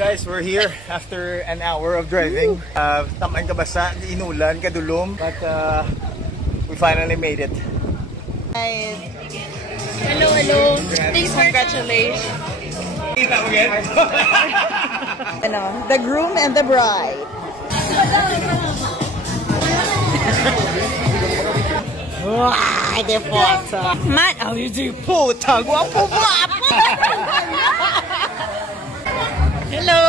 Guys, we're here after an hour of driving. Taman kabasa, inulan, kadulom, but we finally made it. Hi. Hello, hello. Thanks, congratulations. The groom and the bride. Wow, the photo. Man, oh, you do puta, guapo guapo. Hello.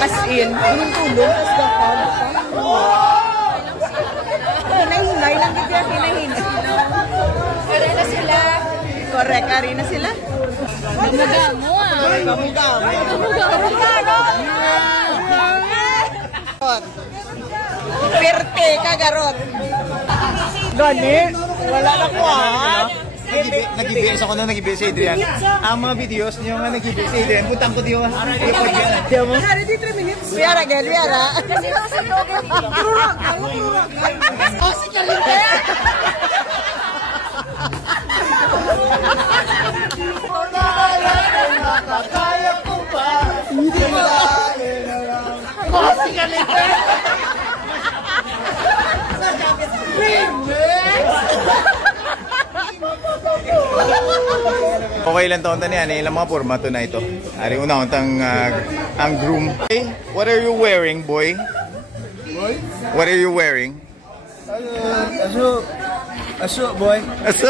As in, tulong as the hinahinay lang dito yung hinahinay. Ari na sila. Correct, ari na sila. Gamugamo ah. Gamugamo. Perte ka, garot. Gani, wala na ko ah. Nag-ibs ako na nag-ibs si Adrian. Ang mga videos niyo nga nag-ibs si Adrian. Puntang ko diyo. Hari di 3 minutes. Biara gan, biara. Kasi sa logo. Oh, si Kalinte. Kaya ko pa. Hindi mo oh, si Kalinte. Okay lang taon taniyan ilang mga formato na ito. Ari una ang groom. Hey, what are you wearing, boy? What are you wearing? Aso, boy. Aso.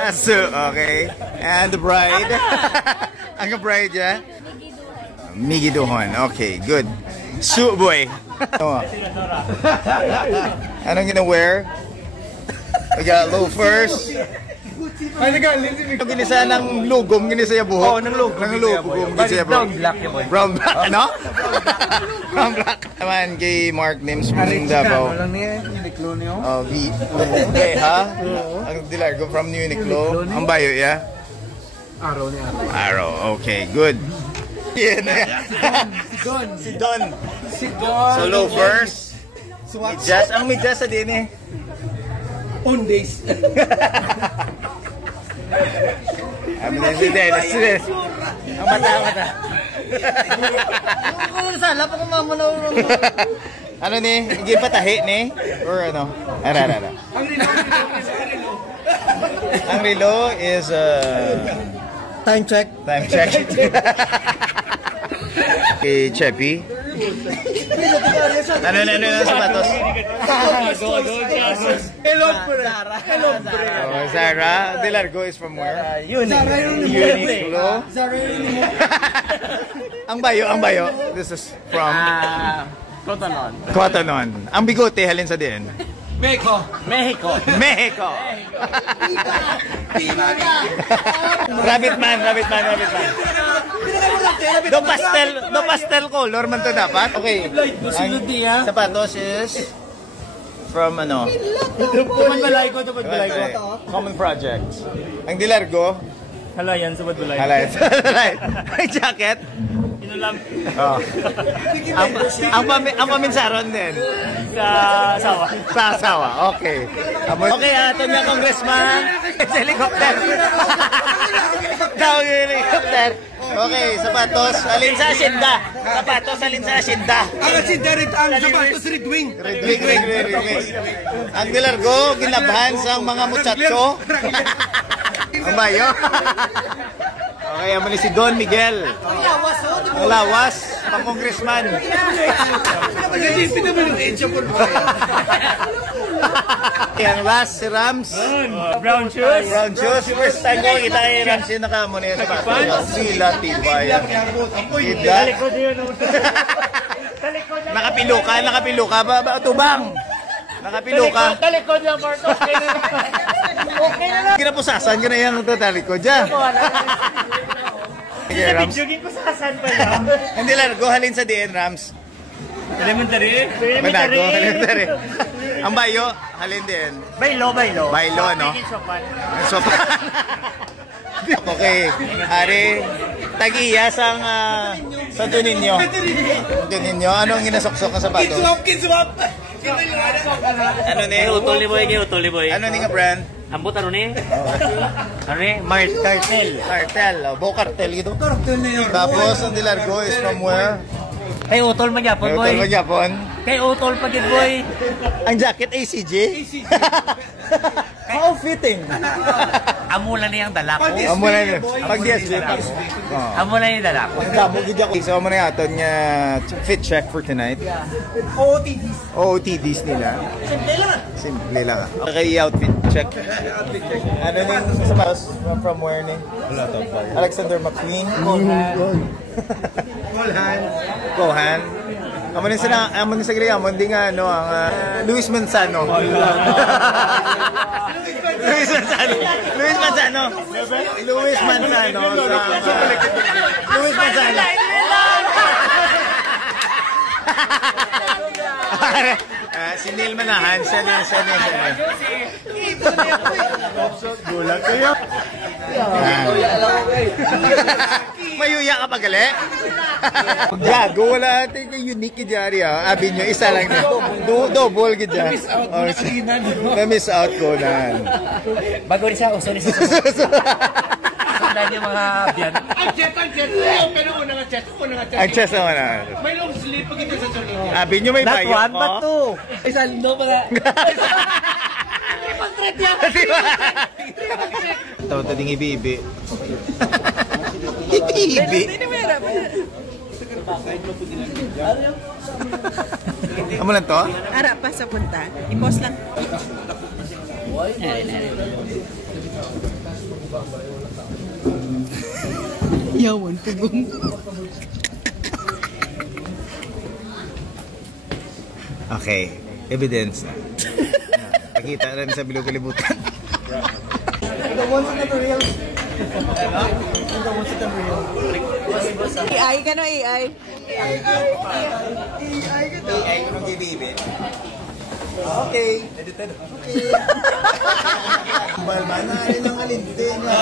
Aso, okay. And the bride. Ang bride, yeah? Migi Duhon. Okay, good. Su, boy. Anong gina-wear? We got loafers. Ay, nagalit. Ginisa ng lugom, ginisa yung buhok. Oo, ng lugom. Brown black yung boy. Brown black, ano? Brown black. Naman kay Mark Nims from Davao. Walang niya, Uniqlo niyo. V. Okay, ha? Ang Dilargo from Uniqlo. Ang bayo, yeah? Araw ni Araw. Araw, okay, good. Si Don. So loafers. Medyas. Ang medyas sa din eh. On days. Ang mata. Sala pa kung mamanaw. Ano ni? Hindi pa tahi ni? Or ano? Ara. Ang relo is Time check. Kay Cheppy. Ano sapatos? Hello, Zara. Dilargo is from where? Uniqlo. Ang bayo. This is from Cotonon. Ang bigote halin sa din. Mexico. Rabbit man. Do pastel color man to dapat. Okay. Ang sapatos is from ano? Tuman balay ko. Common Project. Ang Dilargo, Halayan sa Badbalay. May jacket. Inulam. Oh. Ang paminsaron din. Sa Sa asawa. Okay. Okay, ito na congressman. Helicopter. Helicopter. Okay, sapatos. Alin sa asyenda. Ang asyenda rin ang sapatos Red Wing. Red Wing. Ang Dilargo, ginabhan sa mga muchacho. Ang bayo. Okay, aman si Don Miguel. Ang lawas, pang-congressman. Ang last, si Rams. Brown shoes. First time ko kita kay Rams yung nakamuna yung sapatos. Sila, tibay. Nakapilo ka ba? Tubang. Nakapilo ka. Talikod lang, Marcos. Okay na lang. Kinapusasan ka na yung talikod dyan. Jogging ko sa Hasan pa lang. Hindi lang, halin sa DN Rams. Elementary. Ang bayo, halin din. Baylo, no? Sopan. Okay, Ari, tagiya sa Tuninyo. Anong ginasok-sok ng sapatos? Kids up! Ano ni? Utol ni boy. Ano ni nga brand? Ambot ano ni? Ano ni? Mars Cartel. Cartel. Bo cartel ito. Cartel na yun. Tapos ang Dilargo is from where? Kay Utol magyapon boy. Hotel Magyapon. Kay Utol pa gid boy. Ang jacket ACJ? How fitting? Amo lang niyang dala ko. Amo na yun. Pag yes, Amo lang yung dala ko. Ang damo gid ako. So amo na yaton nga fit check for tonight. OOTDs. OOTDs nila. Simple lang. Simple lang. Okay, outfit check. Outfit check. Ano ning sapatos from where ning? Alexander McQueen. Colhan. Kohan. Amo ni sa Greek, amo di nga ano ang Luis Manzano. Luis Manzano. Luis Manzano. Luis Manzano. Luis Manzano. Si Neil Manahan, siya. Gulat kayo. Mayuya ka pa gali? Gago, wala natin yung unique kajari ha. Abi nyo, isa lang na. Double kajari. Na-miss out ko na. Bago rin siya, uso ni siya. Sundan yung mga biyan. Ang chat. Pero unang chat. Ang chest naman na. May long sleeve pag ito sa sunod. Abi nyo may Not bayo. one, but two. Isang no pala. Ito ding ibi-ibi. Ibi-ibi. Amo lang to? Ara pa sa punta. I-post lang. Yawan, pugong. Okay, evidence na. Nakita rin sa bilog kalibutan. The ones that are real. The ones that are real. AI ka no, AI. AI ko ng ibi-ibi. Okay. Edited. Okay. Balman na rin ang alinte niya.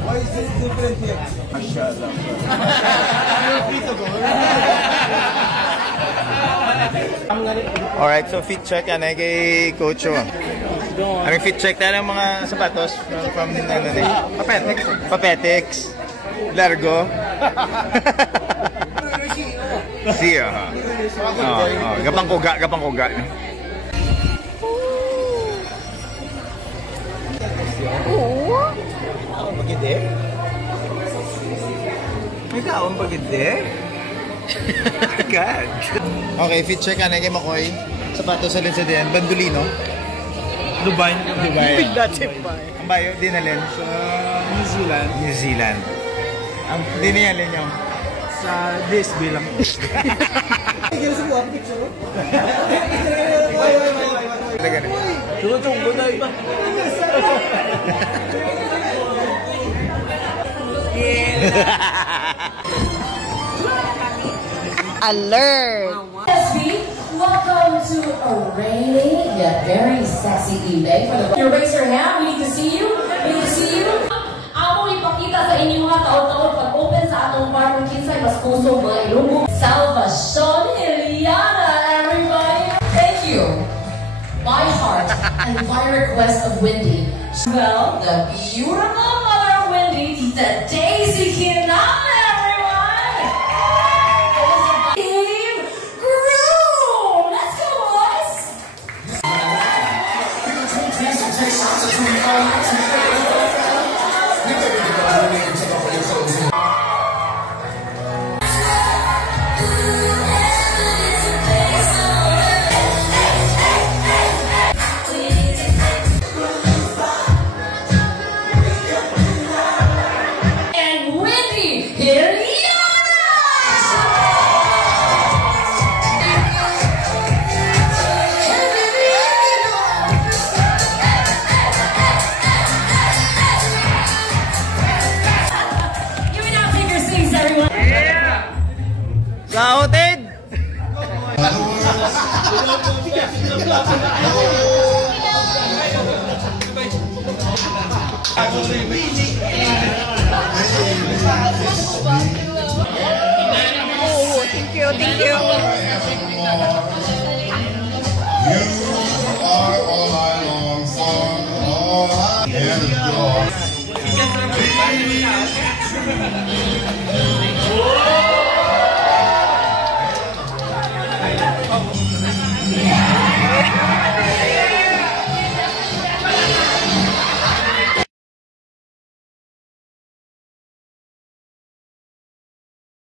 Why is this different here? Mashallah. You're free to go. Alright, so fit check yan ay kay Coach O. Ang fit check tayo ng mga sapatos from Papetics. Largo. Siya. Gapang kuga. Ako pagide? May kaawang pagide? God. Okay, fit check yan ay kay Makoy. Sapatos sa Lensa din. Bandolino. Dubai. Big tip pa. Ang bayo, dinalin sa New Zealand. Ang diniyalin nyo. Sa DSB lang. Sige sa buwan, picture. Talaga na. Tunggo na iba. Alert! Welcome to a rainy yet very sexy evening. You raise your hand, we need to see you. Ako ipakita sa inyong mga taon-taon pag-open sa atong bar kung kinsay mas kusog mga ilunggo. Salvacion Iliana, everybody. Thank you. By heart and by request of Wendy. Well, the beautiful mother of Wendy, Tita Daisy Kinama, everyone. Team Groom. Let's go, boys. And Wendy, here he is. Give me that finger sings, everyone. Sauted! Oh, thank you, thank you.